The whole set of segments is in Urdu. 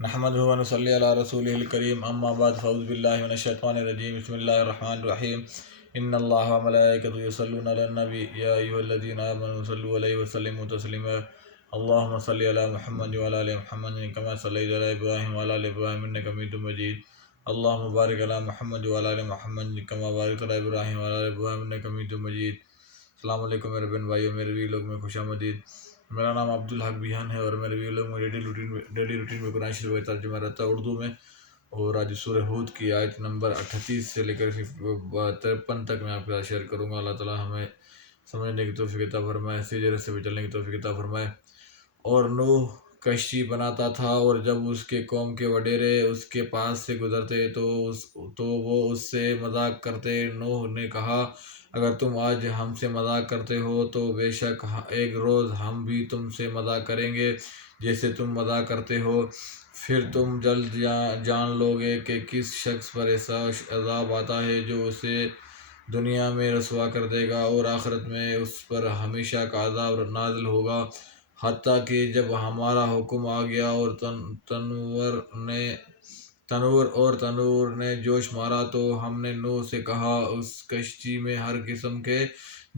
نحمدہ و نصلی علی رسولہ الکریم، اما بعد فاعوذ باللہ من الشیطان الرجیم، بسم اللہ الرحمن الرحیم۔ ان اللہ و ملائکتہ یصلون علی النبی یا ایھا الذین آمنوا صلوا علیہ وسلموا تسلیما۔ اللہم صلی علی محمد وعلی آل محمد کما صلیت علی ابراہیم وعلی آل ابراہیم انک حمید مجید۔ اللہم بارک علی محمد وعلی آل محمد کما بارکت علی ابراہیم وعلی آل ابراہیم انک حمید مجید۔ السلام علیکم میرے بہن بھائیو، میرے وی لوگ میں خوش آمدید۔ میرا نام عبدالحق بیان ہے اور میرے وی لوگ میں ڈیلی روٹین میں قرآن شریف کا ترجمہ رہتا ہے اردو میں، اور آج سورہ ہود کی آیت نمبر 38 سے لے کر 53 تک میں آپ کے ساتھ شیئر کروں گا۔ اللہ تعالیٰ ہمیں سمجھنے کی توفیق عطا فرمائے، صحیح راستے پہ چلنے کی توفیق عطا فرمائے۔ اور نوح کشتی بناتا تھا، اور جب اس کے قوم کے وڈیرے اس کے پاس سے گزرتے تو وہ اس سے مذاق کرتے۔ نوح نے کہا، اگر تم آج ہم سے مذاق کرتے ہو تو بے شک ایک روز ہم بھی تم سے مذاق کریں گے جیسے تم مذاق کرتے ہو، پھر تم جلد جان لو گے کہ کس شخص پر ایسا عذاب آتا ہے جو اسے دنیا میں رسوا کر دے گا اور آخرت میں اس پر ہمیشہ کا عذاب نازل ہوگا، حتیٰ کہ جب ہمارا حکم آ گیا اور تنور نے جوش مارا تو ہم نے نوح سے کہا، اس کشتی میں ہر قسم کے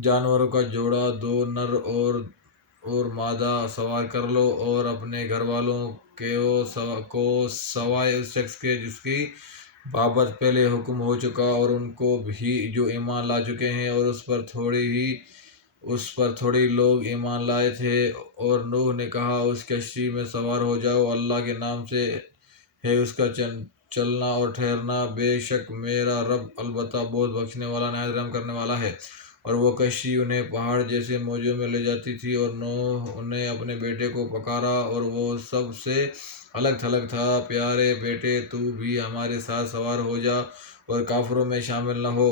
جانوروں کا جوڑا، 2 نر اور مادہ سوار کر لو، اور اپنے گھر والوں کو سوائے اس شخص کے جس کی بابت پہلے حکم ہو چکا، اور ان کو بھی جو ایمان لا چکے ہیں، اور اس پر تھوڑی لوگ ایمان لائے تھے۔ اور نوح نے کہا، اس کشتی میں سوار ہو جاؤ، اللہ کے نام سے ہے اس کا چلنا اور ٹھہرنا، بے شک میرا رب البتہ بہت بخشنے والا نہایت رحم کرنے والا ہے۔ اور وہ کشتی انہیں پہاڑ جیسے موجوں میں لے جاتی تھی، اور نوح نے اپنے بیٹے کو پکارا اور وہ سب سے الگ تھلگ تھا، پیارے بیٹے تو بھی ہمارے ساتھ سوار ہو جا اور کافروں میں شامل نہ ہو۔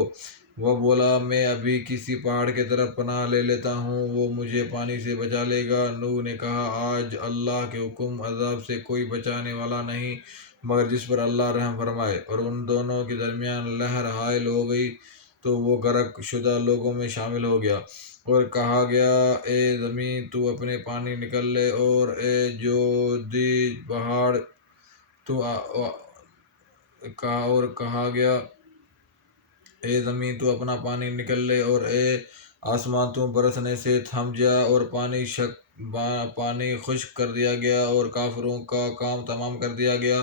وہ بولا، میں ابھی کسی پہاڑ کی طرف پناہ لے لیتا ہوں، وہ مجھے پانی سے بچا لے گا۔ نوح نے کہا، آج اللہ کے حکم عذاب سے کوئی بچانے والا نہیں مگر جس پر اللہ رحم فرمائے۔ اور ان دونوں کے درمیان لہر حائل ہو گئی تو وہ غرق شدہ لوگوں میں شامل ہو گیا۔ اور کہا گیا، اے زمین تو اپنے پانی نکال لے، اور اے جودی پہاڑ اور کہا گیا، اے زمین تو اپنا پانی نکال لے، اور اے آسمان تو برسنے سے تھم جا۔ اور پانی خشک کر دیا گیا اور کافروں کا کام تمام کر دیا گیا،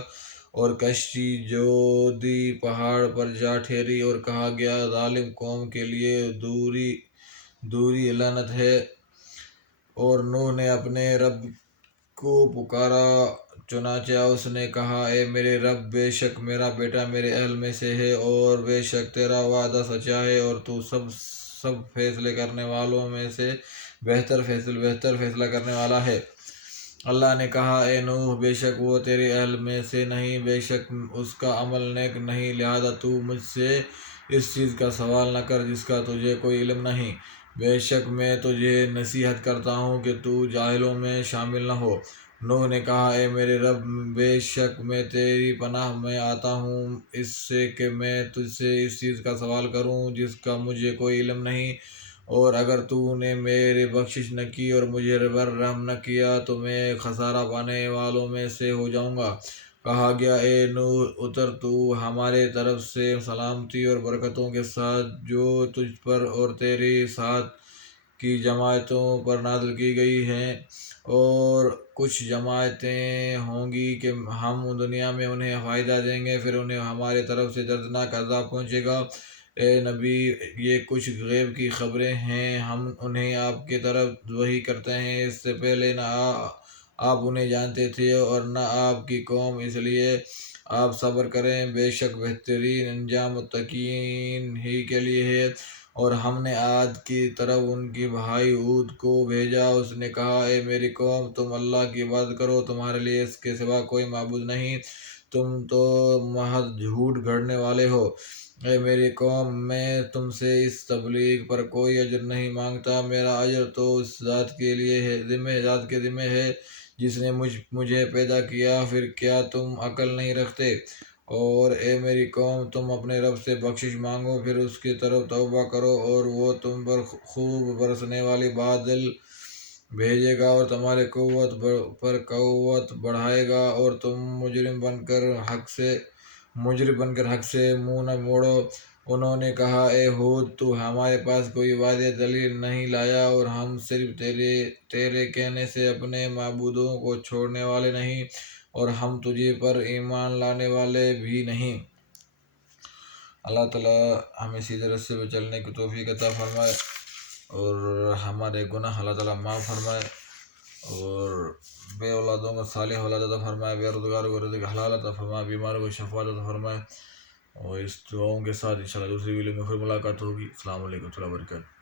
اور کشتی جودی پہاڑ پر جا ٹھہری، اور کہا گیا، ظالم قوم کے لیے دوری لعنت ہے۔ اور نوح نے اپنے رب کو پکارا، چنانچہ اس نے کہا، اے میرے رب، بے شک میرا بیٹا میرے اہل میں سے ہے، اور بے شک تیرا وعدہ سچا ہے، اور تو سب فیصلے کرنے والوں میں سے بہتر فیصلہ کرنے والا ہے۔ اللہ نے کہا، اے نوح، بے شک وہ تیرے اہل میں سے نہیں، بے شک اس کا عمل نیک نہیں، لہذا تو مجھ سے اس چیز کا سوال نہ کر جس کا تجھے کوئی علم نہیں، بے شک میں تجھے نصیحت کرتا ہوں کہ تو جاہلوں میں شامل نہ ہو۔ نوح نے کہا، اے میرے رب، بے شک میں تیری پناہ میں آتا ہوں اس سے کہ میں تجھ سے اس چیز کا سوال کروں جس کا مجھے کوئی علم نہیں، اور اگر تو نے میری بخشش نہ کی اور مجھے پر رحم نہ کیا تو میں خسارہ پانے والوں میں سے ہو جاؤں گا۔ کہا گیا، اے نوح، اتر تو ہمارے طرف سے سلامتی اور برکتوں کے ساتھ جو تجھ پر اور تیرے ساتھ کی جماعتوں پر نازل کی گئی ہیں، اور کچھ جماعتیں ہوں گی کہ ہم دنیا میں انہیں فائدہ دیں گے، پھر انہیں ہمارے طرف سے دردناک عذاب پہنچے گا۔ اے نبی، یہ کچھ غیب کی خبریں ہیں، ہم انہیں آپ کی طرف وحی کرتے ہیں، اس سے پہلے نہ آپ انہیں جانتے تھے اور نہ آپ کی قوم، اس لیے آپ صبر کریں، بے شک بہترین انجام متقین ہی کے لیے ہے۔ اور ہم نے عاد کی طرف ان کے بھائی ہود کو بھیجا، اس نے کہا، اے میری قوم، تم اللہ کی عبادت کرو، تمہارے لیے اس کے سوا کوئی معبود نہیں، تم تو محض جھوٹ گھڑنے والے ہو۔ اے میری قوم، میں تم سے اس تبلیغ پر کوئی اجر نہیں مانگتا، میرا اجر تو اس ذات کے ذمہ ہے جس نے مجھے پیدا کیا، پھر کیا تم عقل نہیں رکھتے؟ اور اے میری قوم، تم اپنے رب سے بخشش مانگو، پھر اس کی طرف توبہ کرو، اور وہ تم پر خوب برسنے والی بادل بھیجے گا اور تمہارے قوت پر قوت بڑھائے گا، اور تم مجرم بن کر حق سے منہ نہ موڑو۔ انہوں نے کہا اے ہود، تو ہمارے پاس کوئی واضح دلیل نہیں لایا، اور ہم صرف تیرے کہنے سے اپنے معبودوں کو چھوڑنے والے نہیں، اور ہم تجھے پر ایمان لانے والے بھی نہیں۔ اللہ تعالیٰ ہمیں سیدھے راستے پہ چلنے کی توفیق عطا فرمائے، اور ہمارے گناہ اللہ تعالیٰ معاف فرمائے، اور بے اولادوں کو صالح اولاد عطا فرمائے، بے روزگاروں کو رزق حلال عطا فرمائے، بیماروں کو شفا عطا فرمائے۔ اور اس دعاؤں کے ساتھ انشاءاللہ دوسری ویڈیو میں پھر ملاقات ہوگی۔ السلام علیکم ورحمۃ اللہ وبرکاتہ۔